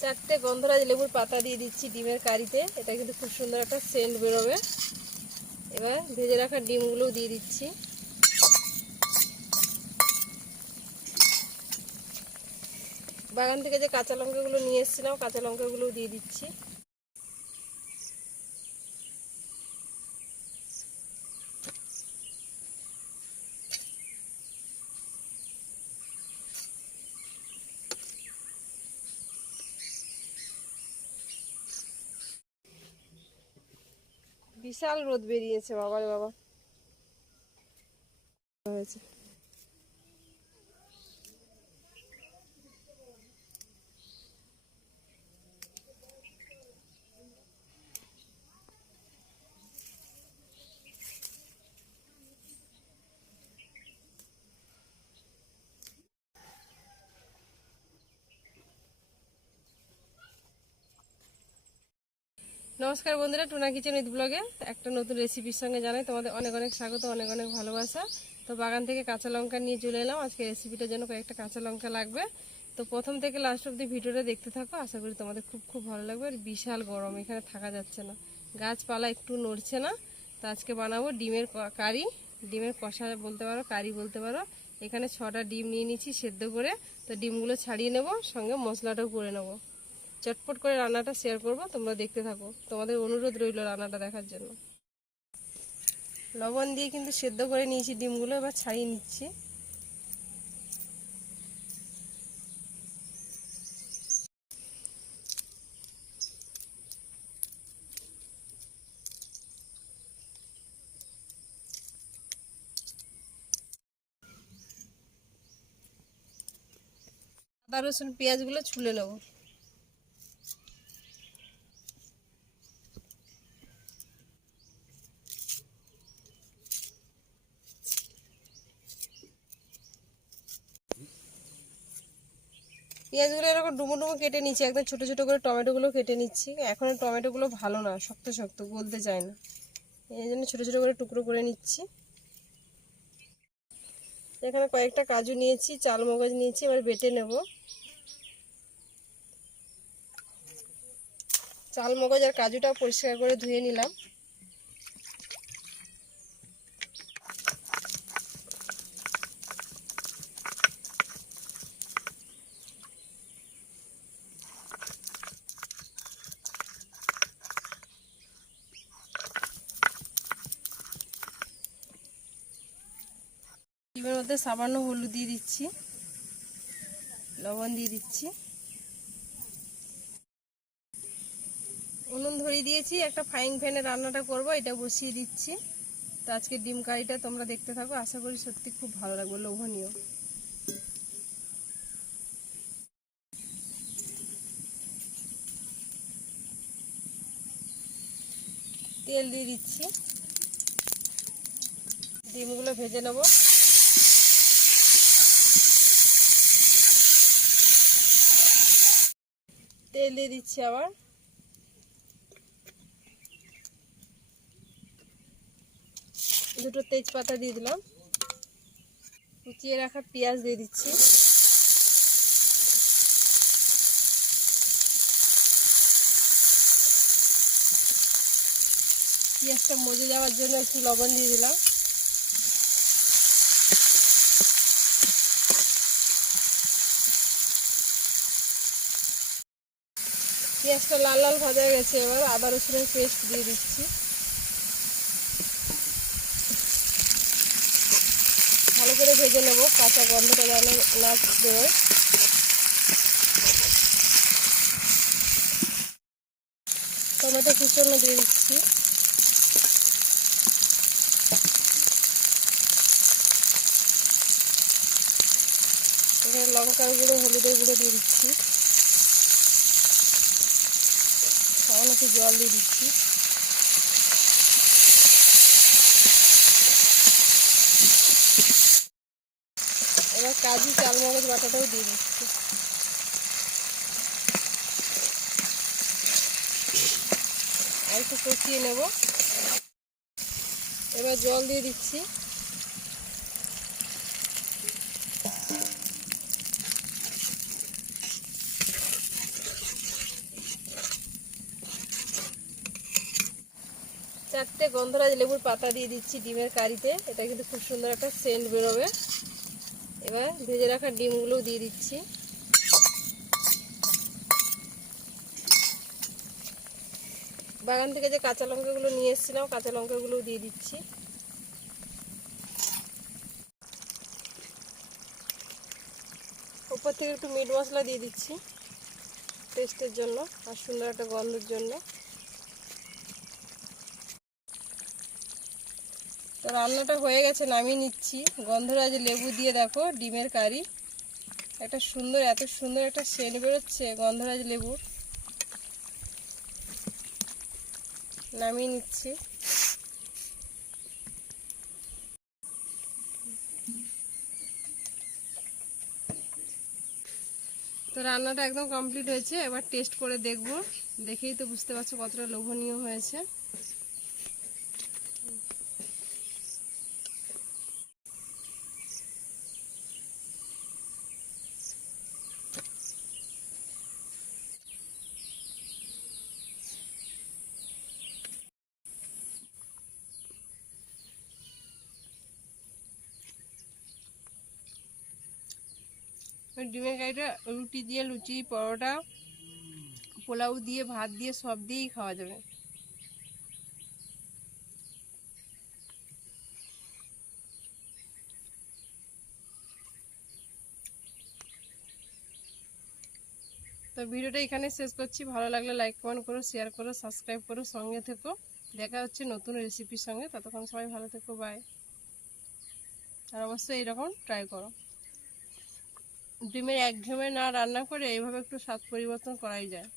চারটে গন্ধরাজ লেবুর পাতা দিয়ে দিচ্ছি ডিমের কারিতে। এটা কিন্তু খুব সুন্দর একটা সেন্ট বেরোবে। এবার ভেজে রাখা ডিমগুলোও দিয়ে দিচ্ছি। বাগান থেকে যে কাঁচা লঙ্কাগুলো নিয়ে এসেছিলাম, কাঁচা লঙ্কাগুলোও দিয়ে দিচ্ছি। বিশাল রোদ বেরিয়েছে বাবারে বাবা। হয়েছে। নমস্কার বন্ধুরা, টুনা কিচেন উইথ ব্লগে একটা নতুন রেসিপির সঙ্গে জানাই তোমাদের অনেক অনেক স্বাগত, অনেক অনেক ভালোবাসা। তো বাগান থেকে কাঁচা লঙ্কা নিয়ে চলে এলাম। আজকে রেসিপিটার জন্য কয়েকটা কাঁচা লঙ্কা লাগবে। তো প্রথম থেকে লাস্ট অব্দি ভিডিওটা দেখতে থাকো, আশা করি তোমাদের খুব খুব ভালো লাগবে। আর বিশাল গরম, এখানে থাকা যাচ্ছে না। গাছপালা একটু নড়ছে না। তো আজকে বানাবো ডিমের কারি। ডিমের কষা বলতে পারো, কারি বলতে পারো। এখানে ছটা ডিম নিয়ে নিচ্ছি সেদ্ধ করে। তো ডিমগুলো ছাড়িয়ে নেব, সঙ্গে মশলাটাও করে নেব। চটপট করে রান্নাটা শেয়ার করব, তোমরা দেখতে থাকো। তোমাদের অনুরোধ রইল রান্নাটা দেখার জন্য। লবণ দিয়ে কিন্তু সেদ্ধ করে নিয়েছি ডিমগুলো, এবার ছাড়িয়ে নিচ্ছি। আদা, রসুন, পেঁয়াজগুলো ছুলে নেব। পেঁয়াজগুলো এরকম ডুমো ডুমো কেটে নিচ্ছি একদম ছোটো ছোটো করে টমেটোগুলো কেটে নিচ্ছি। এখন টমেটোগুলো ভালো না, শক্ত শক্ত, গলতে চায় না। এই জন্য ছোটো ছোটো করে টুকরো করে নিচ্ছি। এখানে কয়েকটা কাজু নিয়েছি, চাল মগজ নিয়েছি, এবার বেটে নেব। চাল মগজ আর কাজুটা পরিষ্কার করে ধুয়ে নিলাম। ডিমের মধ্যে সামান্য হলুদ দিয়ে দিচ্ছি। লবণ দিয়ে দিচ্ছি। উনুন ধরিয়ে দিয়েছি, একটা ফ্রাইং প্যানে রান্নাটা করব, এটা বসিয়ে দিচ্ছি। তো আজকে ডিম কারিটা তোমরা দেখতে থাকো, আশা করি সত্যি খুব ভালো লাগবে, লোভনীয়। তেল দিয়ে দিচ্ছি। ডিমগুলো ভেজে নেব। তেল দিয়ে দিচ্ছি আবার। দুটো তেজপাতা দিয়ে দিলাম। কুচিয়ে রাখা পেঁয়াজ দিয়ে দিচ্ছি। পেঁয়াজটা মজে যাওয়ার জন্য একটু লবণ দিয়ে দিলাম। পেঁয়াজটা লাল লাল ভাজা গেছে এবার আদা রসুনের পেস্ট দিয়ে দিচ্ছি। ভালো করে ভেজে নেব, কাঁচা গন্ধটা যেন না বেরোয়। টমেটো কুচনো দিয়ে দিচ্ছি। এখানে লঙ্কার গুঁড়ো, হলুদের গুঁড়ো দিয়ে দিচ্ছি। সামান্য একটু জল দিয়ে দিচ্ছি। এবার কাজু, চালমগজ, বাটাটাও দিয়ে দিচ্ছি। আর একটু কষিয়ে নেব। এবার জল দিয়ে দিচ্ছি। চারটে গন্ধরাজ লেবুর পাতা দিয়ে দিচ্ছি ডিমের কারিতে। এটা কিন্তু খুব সুন্দর একটা সেন্ট বেরোবে। এবার ভেজে রাখা ডিমগুলোও দিয়ে দিচ্ছি। বাগান থেকে যে কাঁচা লঙ্কাগুলো নিয়ে এসেছিলাম, কাঁচা লঙ্কাগুলোও দিয়ে দিচ্ছি। উপর থেকে একটু মিট মশলা দিয়ে দিচ্ছি টেস্টের জন্য আর সুন্দর একটা গন্ধের জন্য। তো রান্নাটা হয়ে গেছে, নামিয়ে নিচ্ছি। গন্ধরাজ লেবু দিয়ে দেখো, ডিমের কারি। একটা সুন্দর, এত সুন্দর একটা সেন্ট বেরোচ্ছে গন্ধরাজ লেবু নামিয়ে নিচ্ছি। তো রান্নাটা একদম কমপ্লিট হয়েছে, এবার টেস্ট করে দেখব। দেখেই তো বুঝতে পারছ কতটা লোভনীয় হয়েছে। ডিমের কারিটা রুটি দিয়ে, লুচি, পরোটা, পোলাও দিয়ে, ভাত দিয়ে, সব দিয়েই খাওয়া যাবে। তো ভিডিওটা এখানে শেষ করছি। ভালো লাগলে লাইক কমেন্ট করো শেয়ার করো সাবস্ক্রাইব করো, সঙ্গে থেকো। দেখা হচ্ছে নতুন রেসিপির সঙ্গে। ততক্ষণ সবাই ভালো থেকো বাই আর অবশ্যই এইরকম ট্রাই করো। ডিমের এক ঘেমে না রান্না করে এইভাবে একটু স্বাদ পরিবর্তন করাই যায়।